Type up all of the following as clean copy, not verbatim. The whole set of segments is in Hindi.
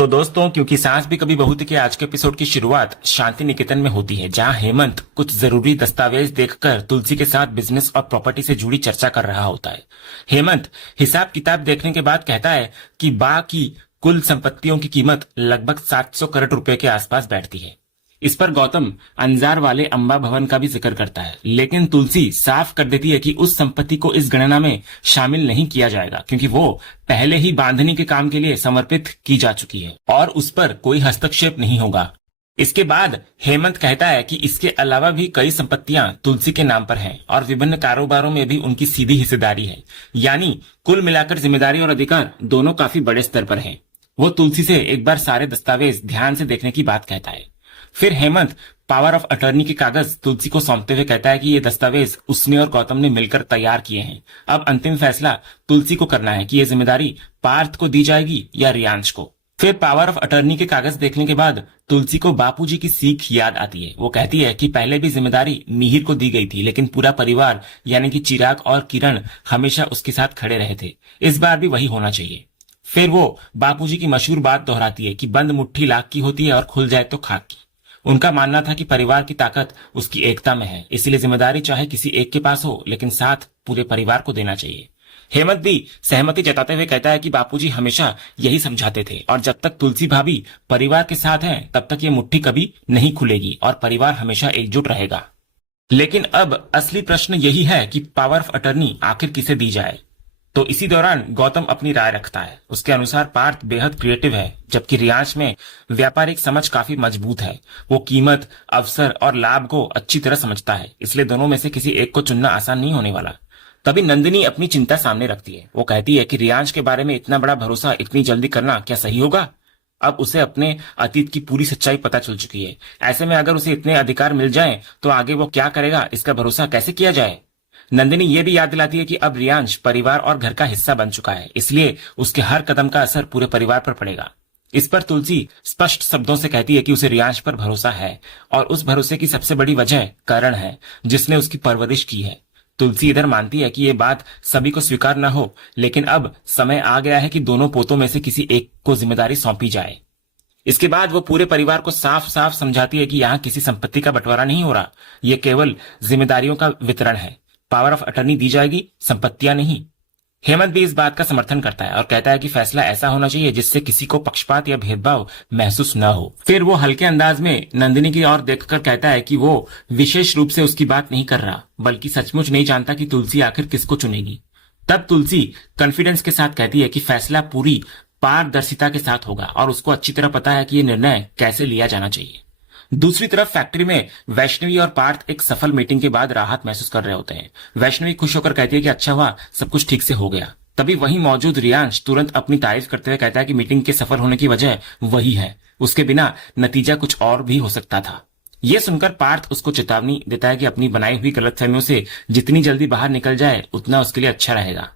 तो दोस्तों, क्योंकि सास भी कभी बहू थी के आज के एपिसोड की शुरुआत शांति निकेतन में होती है, जहां हेमंत कुछ जरूरी दस्तावेज देखकर तुलसी के साथ बिजनेस और प्रॉपर्टी से जुड़ी चर्चा कर रहा होता है। हेमंत हिसाब किताब देखने के बाद कहता है कि बा की कुल संपत्तियों की कीमत लगभग 700 करोड़ रुपए के आसपास बैठती है। इस पर गौतम अंजार वाले अंबा भवन का भी जिक्र करता है, लेकिन तुलसी साफ कर देती है कि उस संपत्ति को इस गणना में शामिल नहीं किया जाएगा, क्योंकि वो पहले ही बांधनी के काम के लिए समर्पित की जा चुकी है और उस पर कोई हस्तक्षेप नहीं होगा। इसके बाद हेमंत कहता है कि इसके अलावा भी कई संपत्तियां तुलसी के नाम पर हैं और विभिन्न कारोबारों में भी उनकी सीधी हिस्सेदारी है, यानी कुल मिलाकर जिम्मेदारी और अधिकार दोनों काफी बड़े स्तर पर हैं। वो तुलसी से एक बार सारे दस्तावेज ध्यान से देखने की बात कहता है। फिर हेमंत पावर ऑफ अटर्नी के कागज तुलसी को सौंपते हुए कहता है कि ये दस्तावेज उसने और गौतम ने मिलकर तैयार किए हैं। अब अंतिम फैसला तुलसी को करना है कि ये जिम्मेदारी पार्थ को दी जाएगी या रियांश को। फिर पावर ऑफ अटर्नी के कागज देखने के बाद तुलसी को बापूजी की सीख याद आती है। वो कहती है कि पहले भी जिम्मेदारी मिहिर को दी गई थी, लेकिन पूरा परिवार यानी कि चिराग और किरण हमेशा उसके साथ खड़े रहे थे। इस बार भी वही होना चाहिए। फिर वो बापूजी की मशहूर बात दोहराती है कि बंद मुट्ठी लाख की होती है और खुल जाए तो खाक की। उनका मानना था कि परिवार की ताकत उसकी एकता में है, इसलिए जिम्मेदारी चाहे किसी एक के पास हो, लेकिन साथ पूरे परिवार को देना चाहिए। हेमंत भी सहमति जताते हुए कहता है कि बापूजी हमेशा यही समझाते थे और जब तक तुलसी भाभी परिवार के साथ हैं तब तक ये मुट्ठी कभी नहीं खुलेगी और परिवार हमेशा एकजुट रहेगा। लेकिन अब असली प्रश्न यही है कि पावर ऑफ अटर्नी आखिर किसे दी जाए। तो इसी दौरान गौतम अपनी राय रखता है। उसके अनुसार पार्थ बेहद क्रिएटिव है, जबकि रियांश में व्यापारिक समझ काफी मजबूत है। वो कीमत, अवसर और लाभ को अच्छी तरह समझता है, इसलिए दोनों में से किसी एक को चुनना आसान नहीं होने वाला। तभी नंदिनी अपनी चिंता सामने रखती है। वो कहती है कि रियांश के बारे में इतना बड़ा भरोसा इतनी जल्दी करना क्या सही होगा। अब उसे अपने अतीत की पूरी सच्चाई पता चल चुकी है। ऐसे में अगर उसे इतने अधिकार मिल जाएं, तो आगे वो क्या करेगा, इसका भरोसा कैसे किया जाए। नंदिनी ये भी याद दिलाती है कि अब रियांश परिवार और घर का हिस्सा बन चुका है, इसलिए उसके हर कदम का असर पूरे परिवार पर पड़ेगा। इस पर तुलसी स्पष्ट शब्दों से कहती है कि उसे रियांश पर भरोसा है और उस भरोसे की सबसे बड़ी वजह करण है, जिसने उसकी परवरिश की है। तुलसी इधर मानती है कि ये बात सभी को स्वीकार न हो, लेकिन अब समय आ गया है कि दोनों पोतों में से किसी एक को जिम्मेदारी सौंपी जाए। इसके बाद वो पूरे परिवार को साफ साफ समझाती है कि यहाँ किसी संपत्ति का बंटवारा नहीं हो रहा, ये केवल जिम्मेदारियों का वितरण है। पावर ऑफ अटर्नी दी जाएगी, संपत्तियां नहीं। हेमंत भी इस बात का समर्थन करता है और कहता है कि फैसला ऐसा होना चाहिए जिससे किसी को पक्षपात या भेदभाव महसूस न हो। फिर वो हल्के अंदाज में नंदिनी की ओर देखकर कहता है कि वो विशेष रूप से उसकी बात नहीं कर रहा, बल्कि सचमुच नहीं जानता कि तुलसी आखिर किसको चुनेगी। तब तुलसी कॉन्फिडेंस के साथ कहती है कि फैसला पूरी पारदर्शिता के साथ होगा और उसको अच्छी तरह पता है कि ये निर्णय कैसे लिया जाना चाहिए। दूसरी तरफ फैक्ट्री में वैष्णवी और पार्थ एक सफल मीटिंग के बाद राहत महसूस कर रहे होते हैं। वैष्णवी खुश होकर कहती है कि अच्छा हुआ, सब कुछ ठीक से हो गया। तभी वहीं मौजूद रियांश तुरंत अपनी तारीफ करते हुए कहता है कि मीटिंग के सफल होने की वजह वही है, उसके बिना नतीजा कुछ और भी हो सकता था। ये सुनकर पार्थ उसको चेतावनी देता है कि अपनी बनाई हुई गलतफहमियों से जितनी जल्दी बाहर निकल जाए उतना उसके लिए अच्छा रहेगा।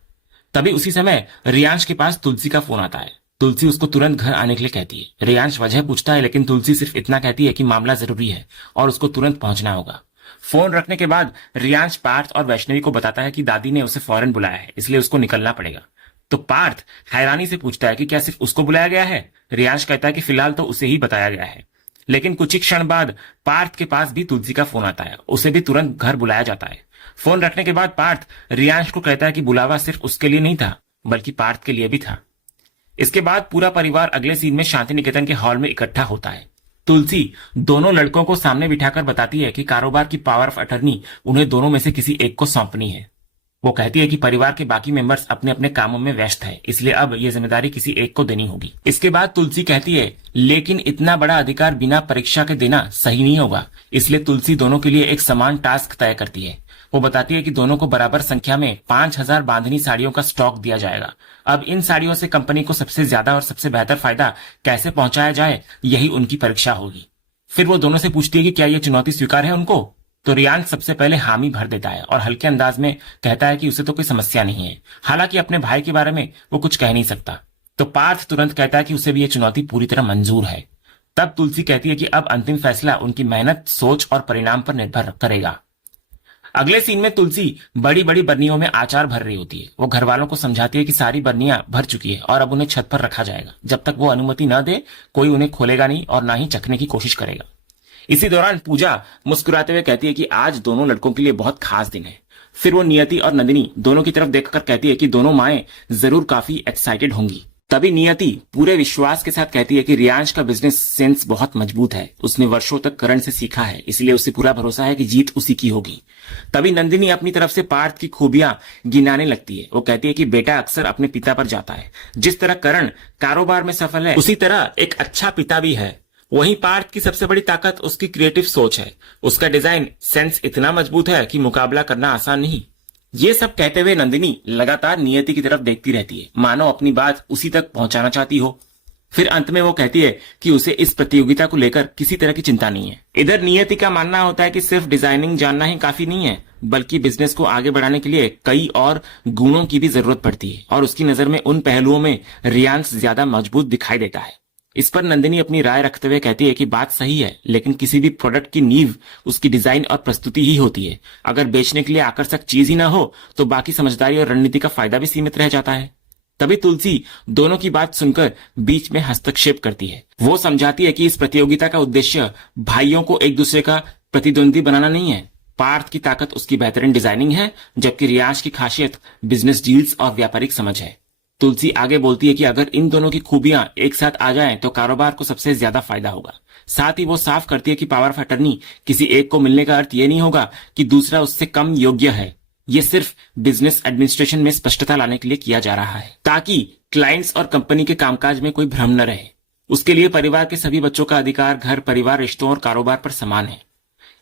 तभी उसी समय रियांश के पास तुलसी का फोन आता है। तुलसी उसको तुरंत घर आने के लिए कहती है। रियांश वजह पूछता है, लेकिन तुलसी सिर्फ इतना कहती है कि मामला जरूरी है और उसको तुरंत पहुंचना होगा। फोन रखने के बाद रियांश पार्थ और वैष्णवी को बताता है कि दादी ने उसे फौरन बुलाया है, इसलिए उसको निकलना पड़ेगा। तो पार्थ हैरानी से पूछता है कि क्या सिर्फ उसको बुलाया गया है। रियांश कहता है कि फिलहाल तो उसे ही बताया गया है। लेकिन कुछ ही क्षण बाद पार्थ के पास भी तुलसी का फोन आता है। उसे भी तुरंत घर बुलाया जाता है। फोन रखने के बाद पार्थ रियांश को कहता है कि बुलावा सिर्फ उसके लिए नहीं था, बल्कि पार्थ के लिए भी था। इसके बाद पूरा परिवार अगले सीन में शांति निकेतन के हॉल में इकट्ठा होता है। तुलसी दोनों लड़कों को सामने बिठाकर बताती है कि कारोबार की पावर ऑफ अटर्नी उन्हें दोनों में से किसी एक को सौंपनी है। वो कहती है कि परिवार के बाकी मेंबर्स अपने अपने कामों में व्यस्त है, इसलिए अब ये जिम्मेदारी किसी एक को देनी होगी। इसके बाद तुलसी कहती है, लेकिन इतना बड़ा अधिकार बिना परीक्षा के देना सही नहीं होगा, इसलिए तुलसी दोनों के लिए एक समान टास्क तय करती है। वो बताती है कि दोनों को बराबर संख्या में 5000 बांधनी साड़ियों का स्टॉक दिया जाएगा। अब इन साड़ियों से कंपनी को सबसे ज्यादा और सबसे बेहतर फायदा कैसे पहुंचाया जाए, यही उनकी परीक्षा होगी। फिर वो दोनों से पूछती है कि क्या ये चुनौती स्वीकार है उनको। तो रियांश सबसे पहले हामी भर देता है और हल्के अंदाज में कहता है कि उसे तो कोई समस्या नहीं है, हालांकि अपने भाई के बारे में वो कुछ कह नहीं सकता। तो पार्थ तुरंत कहता है कि उसे भी ये चुनौती पूरी तरह मंजूर है। तब तुलसी कहती है कि अब अंतिम फैसला उनकी मेहनत, सोच और परिणाम पर निर्भर करेगा। अगले सीन में तुलसी बड़ी बड़ी बर्नियों में आचार भर रही होती है। वो घर वालों को समझाती है कि सारी बर्नियां भर चुकी है और अब उन्हें छत पर रखा जाएगा। जब तक वो अनुमति न दे कोई उन्हें खोलेगा नहीं और ना ही चखने की कोशिश करेगा। इसी दौरान पूजा मुस्कुराते हुए कहती है कि आज दोनों लड़कों के लिए बहुत खास दिन है। फिर वो नियति और नंदिनी दोनों की तरफ देखकर कहती है कि दोनों माएं जरूर काफी एक्साइटेड होंगी। तभी नियति पूरे विश्वास के साथ कहती है कि रियांश का बिजनेस सेंस बहुत मजबूत है। उसने वर्षों तक करण से सीखा है, इसलिए उसे पूरा भरोसा है कि जीत उसी की होगी। तभी नंदिनी अपनी तरफ से पार्थ की खूबियां गिनाने लगती है। वो कहती है कि बेटा अक्सर अपने पिता पर जाता है। जिस तरह करण कारोबार में सफल है, उसी तरह एक अच्छा पिता भी है। वहीं पार्थ की सबसे बड़ी ताकत उसकी क्रिएटिव सोच है। उसका डिजाइन सेंस इतना मजबूत है कि मुकाबला करना आसान नहीं। ये सब कहते हुए नंदिनी लगातार नियति की तरफ देखती रहती है, मानो अपनी बात उसी तक पहुंचाना चाहती हो। फिर अंत में वो कहती है कि उसे इस प्रतियोगिता को लेकर किसी तरह की चिंता नहीं है। इधर नियति का मानना होता है कि सिर्फ डिजाइनिंग जानना ही काफी नहीं है, बल्कि बिजनेस को आगे बढ़ाने के लिए कई और गुणों की भी जरूरत पड़ती है और उसकी नजर में उन पहलुओं में रियांश ज्यादा मजबूत दिखाई देता है। इस पर नंदिनी अपनी राय रखते हुए कहती है कि बात सही है, लेकिन किसी भी प्रोडक्ट की नींव उसकी डिजाइन और प्रस्तुति ही होती है। अगर बेचने के लिए आकर्षक चीज ही ना हो तो बाकी समझदारी और रणनीति का फायदा भी सीमित रह जाता है। तभी तुलसी दोनों की बात सुनकर बीच में हस्तक्षेप करती है। वो समझाती है कि इस प्रतियोगिता का उद्देश्य भाइयों को एक दूसरे का प्रतिद्वंदी बनाना नहीं है। पार्थ की ताकत उसकी बेहतरीन डिजाइनिंग है, जबकि रियांश की खासियत बिजनेस डील्स और व्यापारिक समझ है। तुलसी आगे बोलती है कि अगर इन दोनों की खूबियां एक साथ आ जाएं तो कारोबार को सबसे ज्यादा फायदा होगा। साथ ही वो साफ करती है कि पावर ऑफ अटर्नी किसी एक को मिलने का अर्थ ये नहीं होगा कि दूसरा उससे कम योग्य है। ये सिर्फ बिजनेस एडमिनिस्ट्रेशन में स्पष्टता लाने के लिए किया जा रहा है, ताकि क्लाइंट्स और कंपनी के कामकाज में कोई भ्रम न रहे। उसके लिए परिवार के सभी बच्चों का अधिकार घर परिवार रिश्तों और कारोबार पर समान है।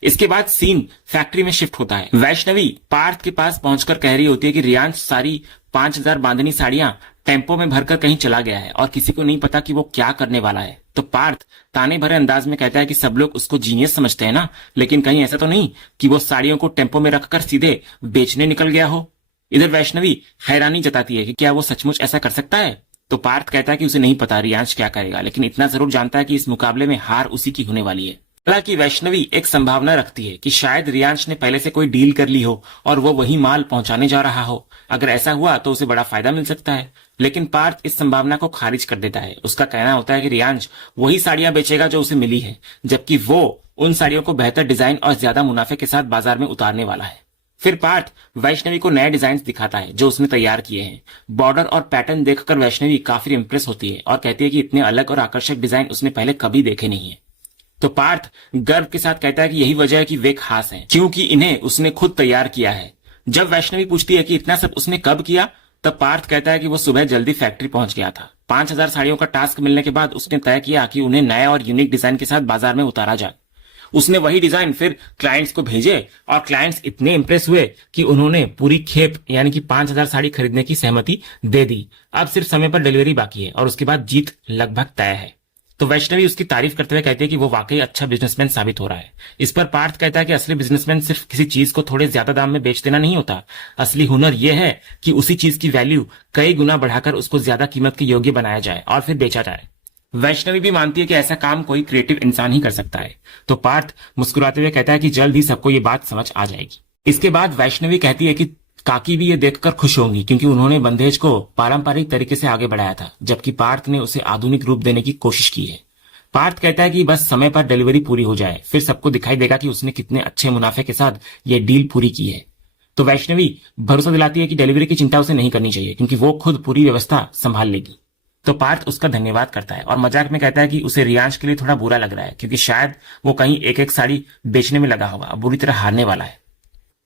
इसके बाद सीन फैक्ट्री में शिफ्ट होता है। वैष्णवी पार्थ के पास पहुंचकर कह रही होती है कि रियांश सारी 5000 बांधनी साड़ियां टेम्पो में भरकर कहीं चला गया है और किसी को नहीं पता कि वो क्या करने वाला है। तो पार्थ ताने भरे अंदाज में कहता है कि सब लोग उसको जीनियस समझते हैं ना, लेकिन कहीं ऐसा तो नहीं कि वो साड़ियों को टेम्पो में रखकर सीधे बेचने निकल गया हो। इधर वैष्णवी हैरानी जताती है कि क्या वो सचमुच ऐसा कर सकता है। तो पार्थ कहता है कि उसे नहीं पता रियांश क्या करेगा, लेकिन इतना जरूर जानता है कि इस मुकाबले में हार उसी की होने वाली है। हालांकि वैष्णवी एक संभावना रखती है कि शायद रियांश ने पहले से कोई डील कर ली हो और वो वही माल पहुंचाने जा रहा हो। अगर ऐसा हुआ तो उसे बड़ा फायदा मिल सकता है, लेकिन पार्थ इस संभावना को खारिज कर देता है। उसका कहना होता है कि रियांश वही साड़ियां बेचेगा जो उसे मिली है, जबकि वो उन साड़ियों को बेहतर डिजाइन और ज्यादा मुनाफे के साथ बाजार में उतारने वाला है। फिर पार्थ वैष्णवी को नए डिजाइन दिखाता है जो उसने तैयार किए हैं। बॉर्डर और पैटर्न देखकर वैष्णवी काफी इंप्रेस होती है और कहती है कि इतने अलग और आकर्षक डिजाइन उसने पहले कभी देखे नहीं है। तो पार्थ गर्व के साथ कहता है कि यही वजह है कि वे खास हैं, क्योंकि इन्हें उसने खुद तैयार किया है। जब वैष्णवी पूछती है कि इतना सब उसने कब किया, तब पार्थ कहता है कि वो सुबह जल्दी फैक्ट्री पहुंच गया था। 5000 साड़ियों का टास्क मिलने के बाद उसने तय किया कि उन्हें नए और यूनिक डिजाइन के साथ बाजार में उतारा जाए। उसने वही डिजाइन फिर क्लाइंट्स को भेजे और क्लाइंट्स इतने इंप्रेस हुए कि उन्होंने पूरी खेप यानी कि 5000 साड़ी खरीदने की सहमति दे दी। अब सिर्फ समय पर डिलीवरी बाकी है और उसके बाद जीत लगभग तय है। तो वैष्णवी उसकी तारीफ करते हुए कहती है कि वो वाकई अच्छा बिजनेसमैन साबित हो रहा है। इस पर पार्थ कहता है कि असली बिजनेसमैन सिर्फ किसी चीज को थोड़े ज्यादा दाम में बेच देना नहीं होता। असली हुनर यह है कि उसी चीज की वैल्यू कई गुना बढ़ाकर उसको ज्यादा कीमत के योग्य बनाया जाए और फिर बेचा जाए। वैष्णवी भी मानती है कि ऐसा काम कोई क्रिएटिव इंसान ही कर सकता है। तो पार्थ मुस्कुराते हुए कहता है कि जल्द ही सबको ये बात समझ आ जाएगी। इसके बाद वैष्णवी कहती है कि काकी भी ये देखकर खुश होंगी, क्योंकि उन्होंने बंदेज को पारंपरिक तरीके से आगे बढ़ाया था, जबकि पार्थ ने उसे आधुनिक रूप देने की कोशिश की है। पार्थ कहता है कि बस समय पर डिलीवरी पूरी हो जाए, फिर सबको दिखाई देगा कि उसने कितने अच्छे मुनाफे के साथ ये डील पूरी की है। तो वैष्णवी भरोसा दिलाती है कि डिलीवरी की चिंता उसे नहीं करनी चाहिए, क्योंकि वो खुद पूरी व्यवस्था संभाल लेगी। तो पार्थ उसका धन्यवाद करता है और मजाक में कहता है कि उसे रियांश के लिए थोड़ा बुरा लग रहा है, क्योंकि शायद वो कहीं एक एक साड़ी बेचने में लगा होगा, बुरी तरह हारने वाला है।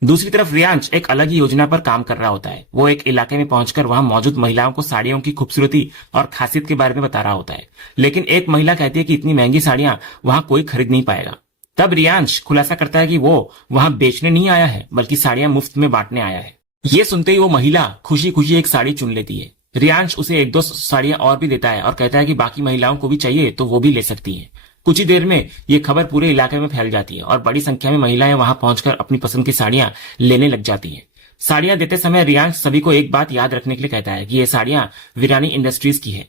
दूसरी तरफ रियांश एक अलग ही योजना पर काम कर रहा होता है। वो एक इलाके में पहुंचकर वहां मौजूद महिलाओं को साड़ियों की खूबसूरती और खासियत के बारे में बता रहा होता है, लेकिन एक महिला कहती है कि इतनी महंगी साड़ियां वहां कोई खरीद नहीं पाएगा। तब रियांश खुलासा करता है कि वो वहां बेचने नहीं आया है, बल्कि साड़ियां मुफ्त में बांटने आया है। ये सुनते ही वो महिला खुशी खुशी एक साड़ी चुन लेती है। रियांश उसे एक दो साड़ियां और भी देता है और कहता है कि बाकी महिलाओं को भी चाहिए तो वो भी ले सकती है। कुछ ही देर में ये खबर पूरे इलाके में फैल जाती है और बड़ी संख्या में महिलाएं वहां पहुंचकर अपनी पसंद की साड़ियां लेने लग जाती हैं। साड़ियां देते समय रियांश सभी को एक बात याद रखने के लिए कहता है कि ये साड़ियां वीरानी इंडस्ट्रीज की है।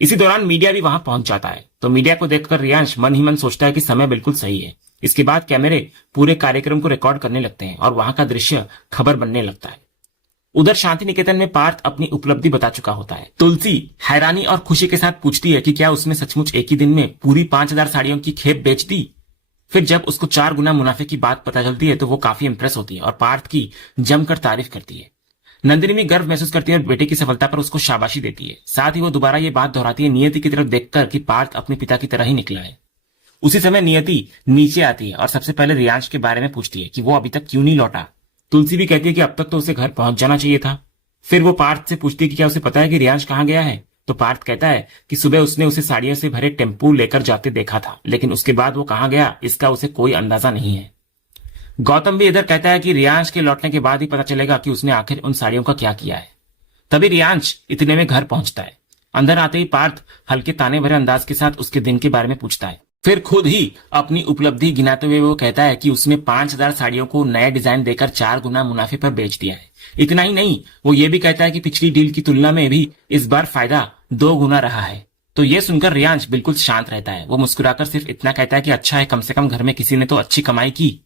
इसी दौरान मीडिया भी वहां पहुंच जाता है। तो मीडिया को देखकर रियांश मन ही मन सोचता है कि समय बिल्कुल सही है। इसके बाद कैमरे पूरे कार्यक्रम को रिकॉर्ड करने लगते हैं और वहां का दृश्य खबर बनने लगता है। उधर शांति निकेतन में पार्थ अपनी उपलब्धि बता चुका होता है। तुलसी हैरानी और खुशी के साथ पूछती है कि क्या उसने सचमुच एक ही दिन में पूरी 5,000 साड़ियों की खेप बेच दी। फिर जब उसको 4 गुना मुनाफे की बात पता चलती है तो वो काफी इंप्रेस होती है और पार्थ की जमकर तारीफ करती है। नंदिनी भी गर्व महसूस करती है और बेटे की सफलता पर उसको शाबाशी देती है। साथ ही वो दोबारा ये बात दोहराती है नियति की तरफ देखकर कि पार्थ अपने पिता की तरह ही निकला है। उसी समय नियति नीचे आती है और सबसे पहले रियांश के बारे में पूछती है कि वो अभी तक क्यों नहीं लौटा। तुलसी भी कहती है कि अब तक तो उसे घर पहुंच जाना चाहिए था। फिर वो पार्थ से पूछती है कि क्या उसे पता है कि रियांश कहाँ गया है। तो पार्थ कहता है कि सुबह उसने उसे साड़ियों से भरे टेम्पू लेकर जाते देखा था, लेकिन उसके बाद वो कहाँ गया इसका उसे कोई अंदाजा नहीं है। गौतम भी इधर कहता है कि रियांश के लौटने के बाद ही पता चलेगा कि उसने आखिर उन साड़ियों का क्या किया है। तभी रियांश इतने में घर पहुंचता है। अंदर आते ही पार्थ हल्के ताने भरे अंदाज के साथ उसके दिन के बारे में पूछता है। फिर खुद ही अपनी उपलब्धि गिनाते हुए वो कहता है कि उसने 5,000 साड़ियों को नया डिजाइन देकर 4 गुना मुनाफे पर बेच दिया है। इतना ही नहीं, वो ये भी कहता है कि पिछली डील की तुलना में भी इस बार फायदा 2 गुना रहा है। तो ये सुनकर रियांश बिल्कुल शांत रहता है। वो मुस्कुराकर सिर्फ इतना कहता है कि अच्छा है, कम से कम घर में किसी ने तो अच्छी कमाई की।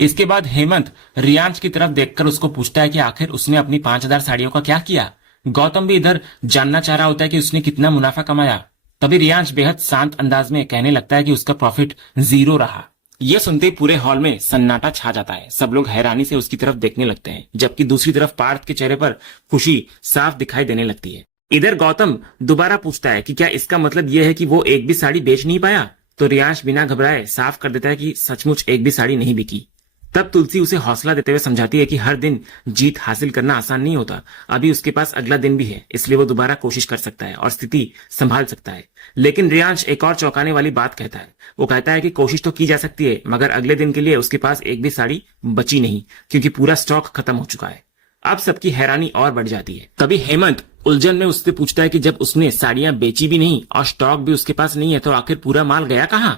इसके बाद हेमंत रियांश की तरफ देखकर उसको पूछता है कि आखिर उसने अपनी 5,000 साड़ियों का क्या किया। गौतम भी इधर जानना चाह रहा होता है कि उसने कितना मुनाफा कमाया। तभी रियांश बेहद शांत अंदाज में कहने लगता है कि उसका प्रॉफिट 0 रहा। यह सुनते ही पूरे हॉल में सन्नाटा छा जाता है। सब लोग हैरानी से उसकी तरफ देखने लगते हैं, जबकि दूसरी तरफ पार्थ के चेहरे पर खुशी साफ दिखाई देने लगती है। इधर गौतम दोबारा पूछता है कि क्या इसका मतलब यह है कि वो एक भी साड़ी बेच नहीं पाया। तो रियांश बिना घबराए साफ कर देता है कि सचमुच एक भी साड़ी नहीं बिकी। तब तुलसी उसे हौसला देते हुए समझाती है कि हर दिन जीत हासिल करना आसान नहीं होता। अभी उसके पास अगला दिन भी है, इसलिए वो दोबारा कोशिश कर सकता है और स्थिति संभाल सकता है। लेकिन रियांश एक और चौंकाने वाली बात कहता है। वो कहता है कि कोशिश तो की जा सकती है, मगर अगले दिन के लिए उसके पास एक भी साड़ी बची नहीं, क्योंकि पूरा स्टॉक खत्म हो चुका है। अब सबकी हैरानी और बढ़ जाती है। तभी हेमंत उलझन में उससे पूछता है कि जब उसने साड़ियां बेची भी नहीं और स्टॉक भी उसके पास नहीं है, तो आखिर पूरा माल गया कहां।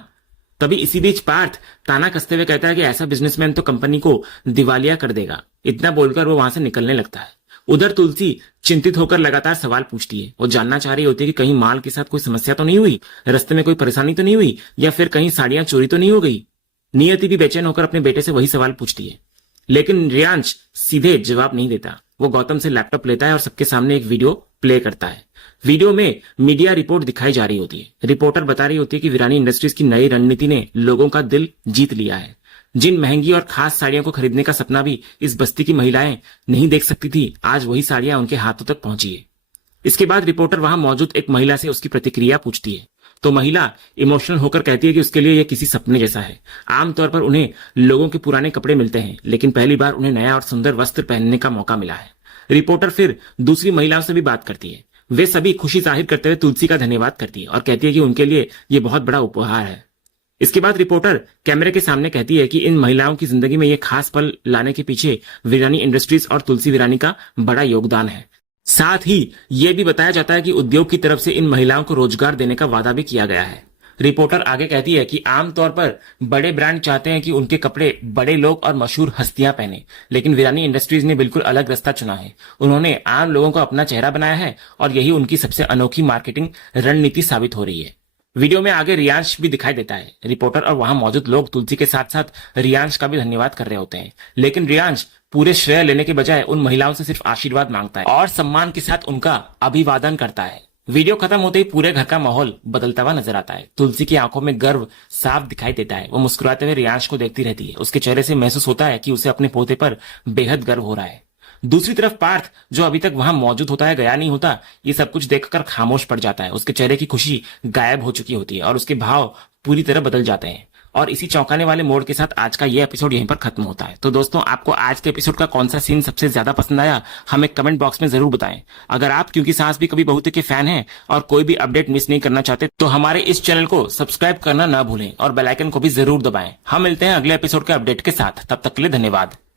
तभी इसी बीच पार्थ ताना कसते हुए कहता है कि ऐसा बिजनेसमैन तो कंपनी को दिवालिया कर देगा। इतना बोलकर वो वहां से निकलने लगता है। उधर तुलसी चिंतित होकर लगातार सवाल पूछती है। वो जानना चाह रही होती है कि कहीं माल के साथ कोई समस्या तो नहीं हुई, रास्ते में कोई परेशानी तो नहीं हुई, या फिर कहीं साड़ियां चोरी तो नहीं हो गई। नियति भी बेचैन होकर अपने बेटे से वही सवाल पूछती है, लेकिन रियांश सीधे जवाब नहीं देता। वो गौतम से लैपटॉप लेता है और सबके सामने एक वीडियो प्ले करता है। वीडियो में मीडिया रिपोर्ट दिखाई जा रही होती है। रिपोर्टर बता रही होती है कि वीरानी इंडस्ट्रीज की नई रणनीति ने लोगों का दिल जीत लिया है। जिन महंगी और खास साड़ियों को खरीदने का सपना भी इस बस्ती की महिलाएं नहीं देख सकती थी, आज वही साड़ियां उनके हाथों तक पहुंची है। इसके बाद रिपोर्टर वहां मौजूद एक महिला से उसकी प्रतिक्रिया पूछती है। तो महिला इमोशनल होकर कहती है कि उसके लिए यह किसी सपने जैसा है। आमतौर पर उन्हें लोगों के पुराने कपड़े मिलते हैं, लेकिन पहली बार उन्हें नया और सुंदर वस्त्र पहनने का मौका मिला है। रिपोर्टर फिर दूसरी महिलाओं से भी बात करती है। वे सभी खुशी जाहिर करते हुए तुलसी का धन्यवाद करती है और कहती है कि उनके लिए ये बहुत बड़ा उपहार है। इसके बाद रिपोर्टर कैमरे के सामने कहती है कि इन महिलाओं की जिंदगी में ये खास पल लाने के पीछे वीरानी इंडस्ट्रीज और तुलसी वीरानी का बड़ा योगदान है। साथ ही ये भी बताया जाता है कि उद्योग की तरफ से इन महिलाओं को रोजगार देने का वादा भी किया गया है। रिपोर्टर आगे कहती है कि आमतौर पर बड़े ब्रांड चाहते हैं कि उनके कपड़े बड़े लोग और मशहूर हस्तियां पहने, लेकिन वीरानी इंडस्ट्रीज ने बिल्कुल अलग रास्ता चुना है। उन्होंने आम लोगों को अपना चेहरा बनाया है और यही उनकी सबसे अनोखी मार्केटिंग रणनीति साबित हो रही है। वीडियो में आगे रियांश भी दिखाई देता है। रिपोर्टर और वहां मौजूद लोग तुलसी के साथ साथ रियांश का भी धन्यवाद कर रहे होते हैं, लेकिन रियांश पूरे श्रेय लेने के बजाय उन महिलाओं से सिर्फ आशीर्वाद मांगता है और सम्मान के साथ उनका अभिवादन करता है। वीडियो खत्म होते ही पूरे घर का माहौल बदलता हुआ नजर आता है। तुलसी की आंखों में गर्व साफ दिखाई देता है। वो मुस्कुराते हुए रियांश को देखती रहती है। उसके चेहरे से महसूस होता है कि उसे अपने पोते पर बेहद गर्व हो रहा है। दूसरी तरफ पार्थ, जो अभी तक वहां मौजूद होता है, गया नहीं होता, ये सब कुछ देखकर खामोश पड़ जाता है। उसके चेहरे की खुशी गायब हो चुकी होती है और उसके भाव पूरी तरह बदल जाते हैं। और इसी चौंकाने वाले मोड़ के साथ आज का ये एपिसोड यहीं पर खत्म होता है। तो दोस्तों, आपको आज के एपिसोड का कौन सा सीन सबसे ज्यादा पसंद आया, हमें कमेंट बॉक्स में जरूर बताएं। अगर आप क्योंकि सास भी कभी बहू के फैन हैं और कोई भी अपडेट मिस नहीं करना चाहते, तो हमारे इस चैनल को सब्सक्राइब करना ना भूलें और बेल आइकन को भी जरूर दबाएं। हम मिलते हैं अगले एपिसोड के अपडेट के साथ। तब तक के लिए धन्यवाद।